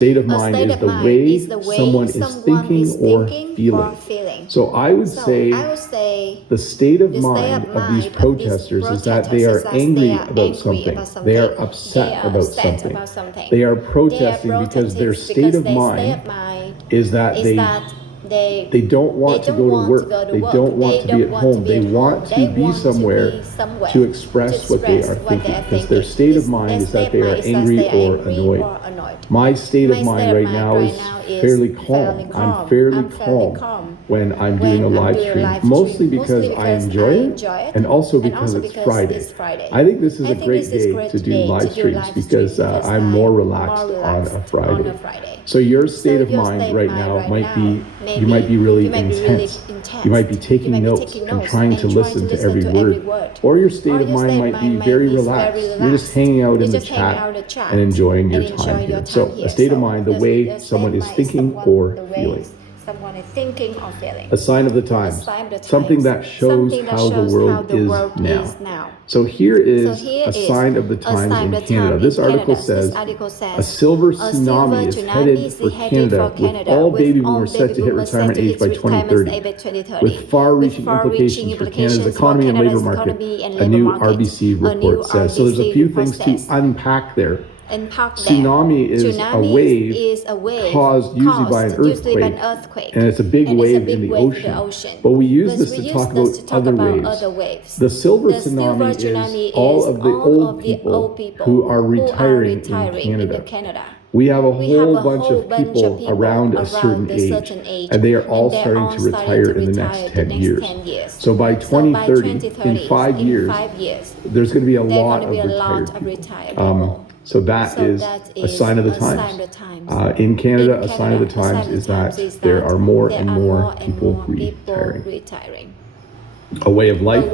State of mind is the way someone is thinking or feeling. So I would say the state of mind of these protesters is that they are angry about something. They are upset about something. They are protesting because their state of mind is that they don't want to go to work. They don't want to be at home. They want to be somewhere to express what they are thinking, because their state of mind is that they are angry or annoyed. My state of mind right now is fairly calm. I'm fairly calm when I'm doing a live stream, mostly because I enjoy it and also because it's Friday. I think this is a great day to do live streams because I'm more relaxed on a Friday. So your state of mind right now might be, you might be really intense. You might be taking notes and trying to listen to every word. Or your state of mind might be very relaxed. You're just hanging out in the chat and enjoying your time here. So a state of mind, the way someone is thinking or feeling. A sign of the times, something that shows how the world is now. So here is a sign of the times in Canada. This article says a silver tsunami is headed for Canada, with all baby boomers set to hit retirement age by 2030, with far-reaching implications for Canada's economy and labor market, a new RBC report says. So there's a few things to unpack there. Tsunami is a wave caused usually by an earthquake, and it's a big wave in the ocean. But we use this to talk about other waves. The silver tsunami is all of the old people who are retiring in Canada. We have a whole bunch of people around a certain age, and they are all starting to retire in the next 10 years. So by 2030, in 5 years, there's going to be a lot of retired people. So that is a sign of the times. In Canada, a sign of the times is that there are more and more people retiring. A way of life.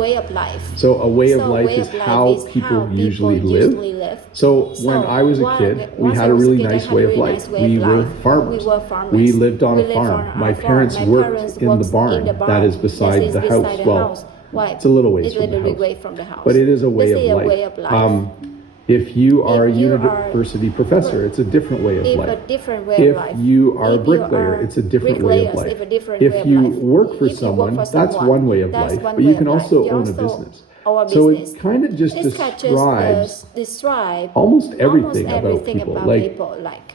So a way of life is how people usually live. So when I was a kid, we had a really nice way of life. We were farmers. We lived on a farm. My parents worked in the barn that is beside the house. Well, it's a little ways from the house, but it is a way of life. If you are a university professor, it's a different way of life. If you are a bricklayer, it's a different way of life. If you work for someone, that's one way of life, but you can also own a business. So it kind of just describes almost everything about people. Like,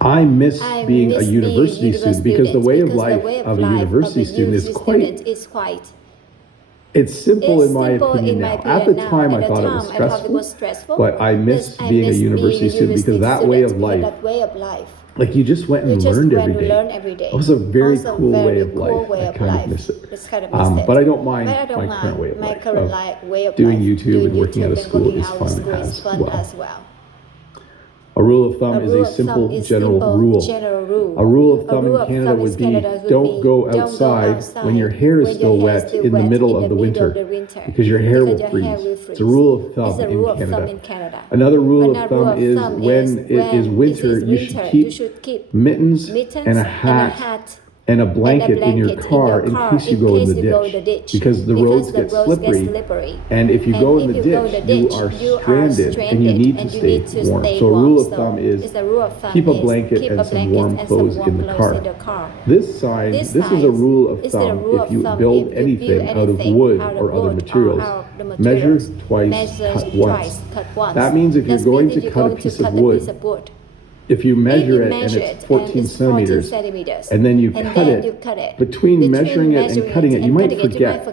I miss being a university student because the way of life of a university student is quite... It's simple in my opinion now. At the time, I thought it was stressful, but I miss being a university student because that way of life, like you just went and learned every day. It was a very cool way of life. I kind of miss it. But I don't mind my current way of life. Doing YouTube and working at a school is fun as well. A rule of thumb is a simple general rule. A rule of thumb in Canada would be don't go outside when your hair is still wet in the middle of the winter because your hair will freeze. It's a rule of thumb in Canada. Another rule of thumb is when it is winter, you should keep mittens and a hat and a blanket in your car in case you go in the ditch, because the roads get slippery, and if you go in the ditch, you are stranded and you need to stay warm. So a rule of thumb is keep a blanket and some warm clothes in the car. This sign, this is a rule of thumb. If you build anything out of wood or other materials, measure twice, cut once. That means if you're going to cut a piece of wood, if you measure it and it's 14 centimeters and then you cut it, between measuring it and cutting it, you might forget.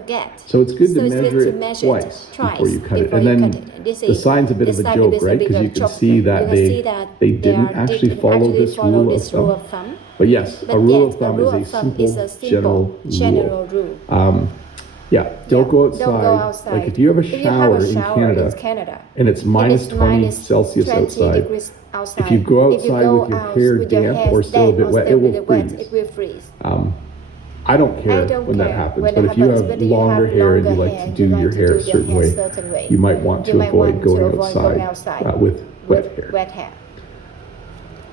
So it's good to measure it twice before you cut it. And then the sign's a bit of a joke, right? Because you can see that they didn't actually follow this rule of thumb. But yes, a rule of thumb is a simple general rule. Don't go outside. Like if you have a shower in Canada and it's minus 20 Celsius outside, if you go outside with your hair damp or still a bit wet, it will freeze. I don't care when that happens, but if you have longer hair and you like to do your hair a certain way, you might want to avoid going outside with wet hair.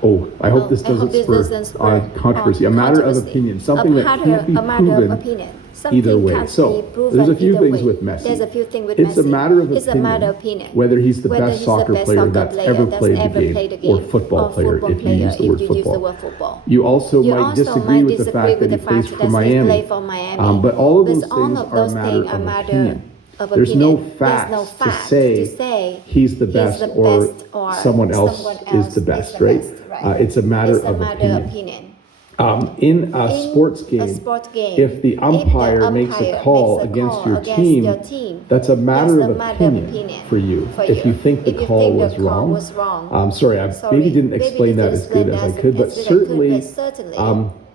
Oh, I hope this doesn't spur on controversy. A matter of opinion, something that can't be proven either way. So there's a few things with Messi. It's a matter of opinion whether he's the best soccer player that's ever played the game, or football player if you use the word football. You also might disagree with the fact that he plays for Miami, but all of those things are a matter of opinion. There's no facts to say he's the best or someone else is the best, right? It's a matter of opinion. In a sports game, if the umpire makes a call against your team, that's a matter of opinion for you. If you think the call was wrong, sorry, I maybe didn't explain that as good as I could, but certainly,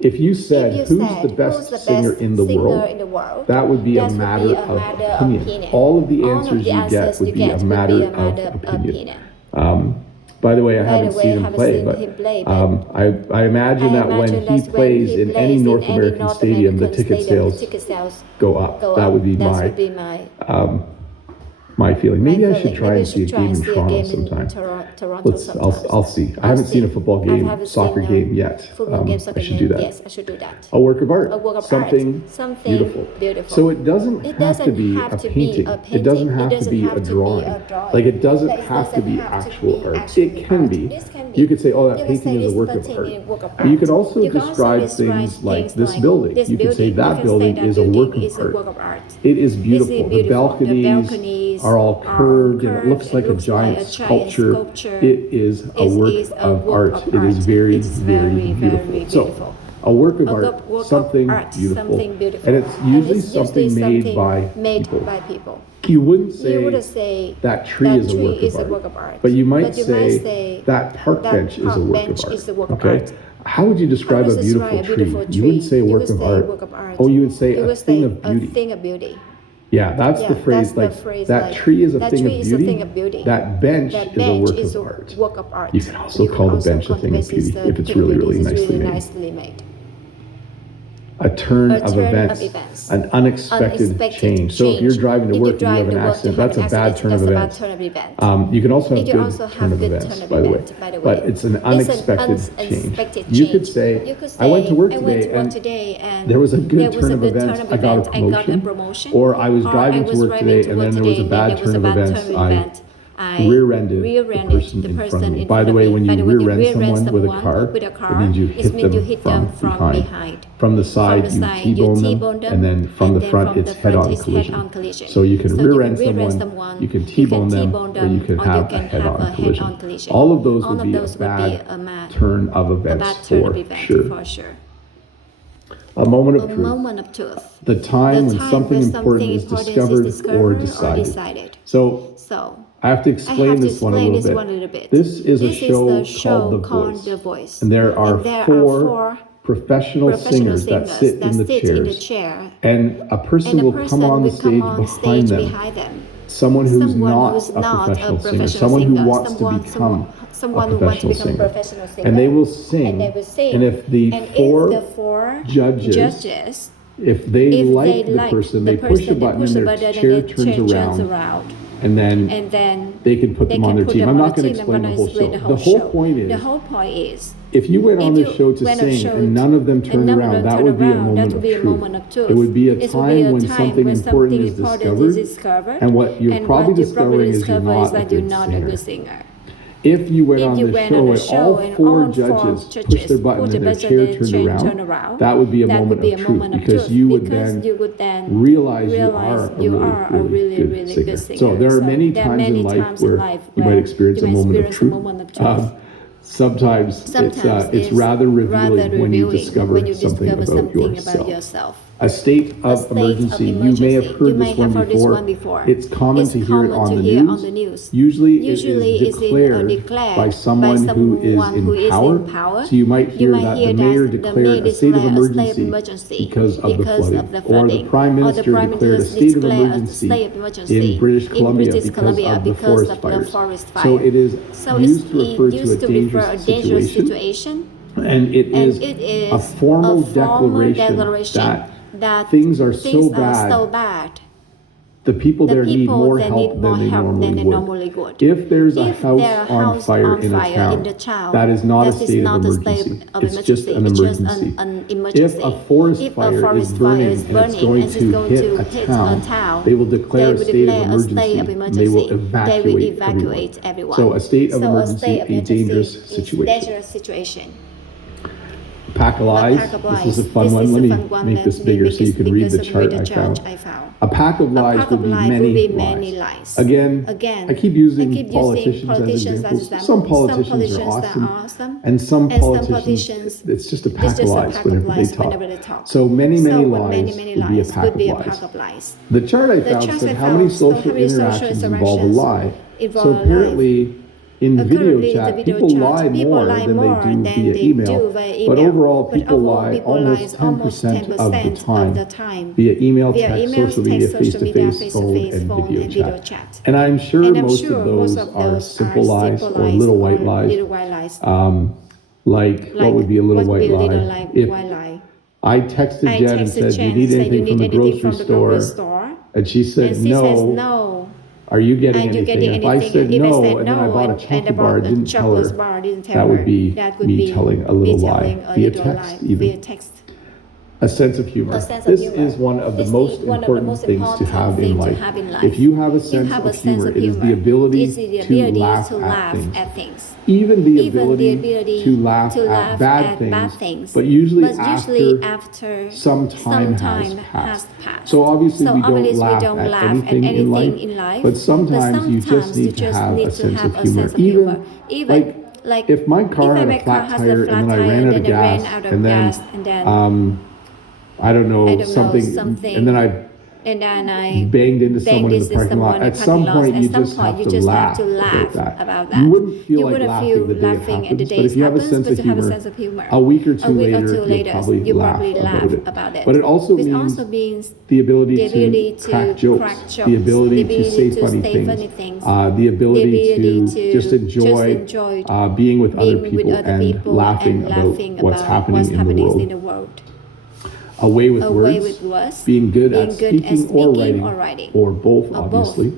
if you said who's the best singer in the world, that would be a matter of opinion. All of the answers you get would be a matter of opinion. By the way, I haven't seen him play, but I imagine that when he plays in any North American stadium, the ticket sales go up. That would be my feeling. Maybe I should try and see a game in Toronto sometime. I'll see. I haven't seen a football game, soccer game yet. I should do that. Yes, I should do that. A work of art, something beautiful. So it doesn't have to be a painting. It doesn't have to be a drawing. Like it doesn't have to be actual art. It can be. You could say, oh, that painting is a work of art. But you could also describe things like this building. You could say that building is a work of art. It is beautiful. The balconies are all curved and it looks like a giant sculpture. It is a work of art. It is very, very beautiful. So, a work of art, something beautiful. And it's usually something made by people. You wouldn't say that tree is a work of art, but you might say that park bench is a work of art. Okay? How would you describe a beautiful tree? You wouldn't say a work of art. Oh, you would say a thing of beauty. Yeah, that's the phrase, that tree is a thing of beauty, that bench is a work of art. You can also call the bench a thing of beauty if it's really, really nicely made. A turn of events, an unexpected change. So if you're driving to work and you have an accident, that's a bad turn of events. You can also have good turn of events, by the way, but it's an unexpected change. You could say, I went to work today and there was a good turn of events, I got a promotion, or I was driving to work today and then there was a bad turn of events, I rear-ended the person in front of me. By the way, when you rear-end someone with a car, it means you hit them from behind. From the side, you T-bone them, and then from the front, it's head-on collision. So you can rear-end someone, you can T-bone them, or you can have a head-on collision. All of those would be a bad turn of events for sure. A moment of truth. The time when something important is discovered or decided. So I have to explain this one a little bit. This is a show called The Voice. And there are four professional singers that sit in the chair. And a person will come on the stage behind them. Someone who's not a professional singer. Someone who wants to become a professional singer. And they will sing. And if the four judges, if they like the person, they push a button and their chair turns around. And then they can put them on their team. I'm not going to explain the whole show. The whole point is, if you went on this show to sing and none of them turned around, that would be a moment of truth. It would be a time when something important is discovered, and what you're probably discovering is you're not a good singer. If you went on the show and all four judges pushed their button and their chair turned around, that would be a moment of truth, because you would then realize you are a really, really good singer. So there are many times in life where you might experience a moment of truth. Sometimes it's rather revealing when you discover something about yourself. A state of emergency. You may have heard this one before. It's common to hear it on the news. Usually it is declared by someone who is in power. So you might hear that the mayor declared a state of emergency because of the flooding. Or the prime minister declared a state of emergency in British Columbia because of the forest fire. So it is used to refer to a dangerous situation. And it is a formal declaration that things are so bad the people there need more help than they normally would. If there's a house on fire in a town, that is not a state of emergency. It's just an emergency. If a forest fire is burning and it's going to hit a town, they will declare a state of emergency and they will evacuate everyone. So a state of emergency, a dangerous situation. Pack of lies. This is a fun one. Let me make this bigger so you can read the chart I found. A pack of lies would be many lies. Again, I keep using politicians as examples. Some politicians are awesome, and some politicians, it's just a pack of lies whenever they talk. So many lies would be a pack of lies. The chart I found said how many social interactions involve a lie. So apparently, in video chat, people lie more than they do via email, but overall people lie almost 10% of the time via email, text, social media, face-to-face, phone, and video chat. And I'm sure most of those are simple lies or little white lies. Like what would be a little white lie? If I texted Jen and said, "Do you need anything from the grocery store?" and she said, "No. Are you getting anything?" If I said no, and then I bought a chocolate bar, I didn't tell her, that would be me telling a little lie via text even. A sense of humor. This is one of the most important things to have in life. If you have a sense of humor, it is the ability to laugh at things. Even the ability to laugh at bad things, but usually after some time has passed. So obviously we don't laugh at anything in life, but sometimes you just need to have a sense of humor. Even like if my car had a flat tire and then I ran out of gas and then I don't know, something, and then I banged into someone in the parking lot. At some point, you just have to laugh about that. You wouldn't feel like laughing the day it happens, but if you have a sense of humor, a week or two later, you'll probably laugh about it. But it also means the ability to crack jokes, the ability to say funny things, the ability to just enjoy being with other people and laughing about what's happening in the world. A way with words, being good at speaking or writing, or both, obviously.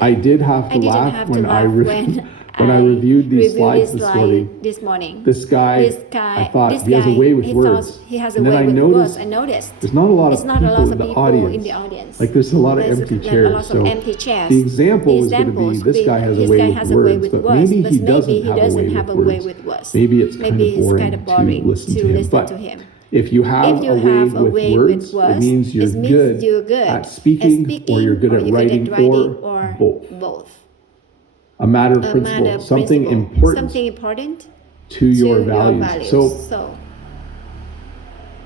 I did have to laugh when I reviewed these slides this morning. This guy, I thought, he has a way with words. And then I noticed there's not a lot of people in the audience. Like there's a lot of empty chairs. So the example is going to be this guy has a way with words, but maybe he doesn't have a way with words. Maybe it's kind of boring to listen to him. If you have a way with words, it means you're good at speaking or you're good at writing or both. A matter of principle, something important to your values. So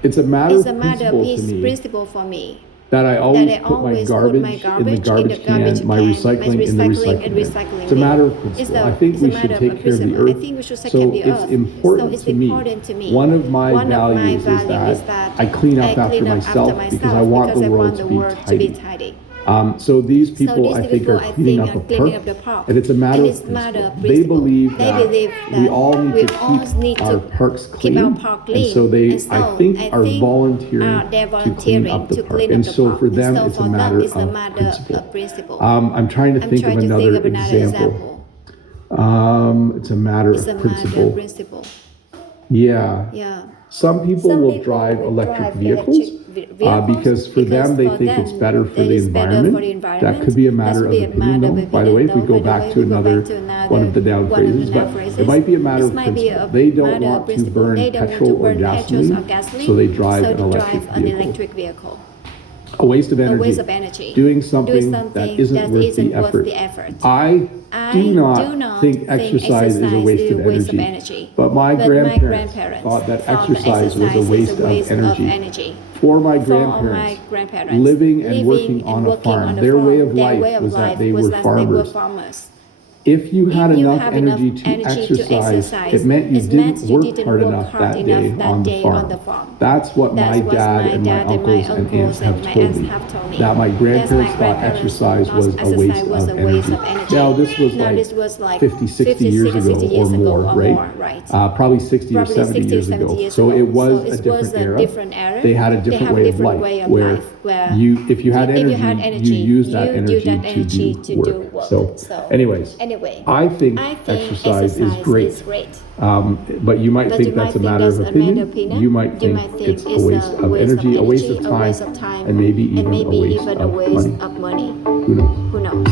it's a matter of principle for me. That I always put my garbage in the garbage can, my recycling in the recycling bin. It's a matter of principle. I think we should take care of the earth. So it's important to me. One of my values is that I clean up after myself because I want the world to be tidy. So these people, I think, are cleaning up a park, and it's a matter of principle. They believe that we all need to keep our parks clean, and so they, I think, are volunteering to clean up the park. And so for them, it's a matter of principle. I'm trying to think of another example. It's a matter of principle. Yeah. Some people will drive electric vehicles because for them they think it's better for the environment. That could be a matter of opinion, though. By the way, if we go back to another one of the noun phrases, but it might be a matter of principle. They don't want to burn petrol or gasoline, so they drive an electric vehicle. A waste of energy. Doing something that isn't worth the effort. I do not think exercise is a waste of energy, but my grandparents thought that exercise was a waste of energy. For my grandparents, living and working on a farm, their way of life was that they were farmers. If you had enough energy to exercise, it meant you didn't work hard enough that day on the farm. That's what my dad and my uncles and aunts have told me. That my grandparents thought exercise was a waste of energy. Now, this was like 50, 60 years ago or more, right? Probably 60 or 70 years ago. So it was a different era. They had a different way of life where if you had energy, you used that energy to do work. So anyways, I think exercise is great. But you might think that's a matter of opinion. You might think it's a waste of energy, a waste of time, and maybe even a waste of money. Who knows?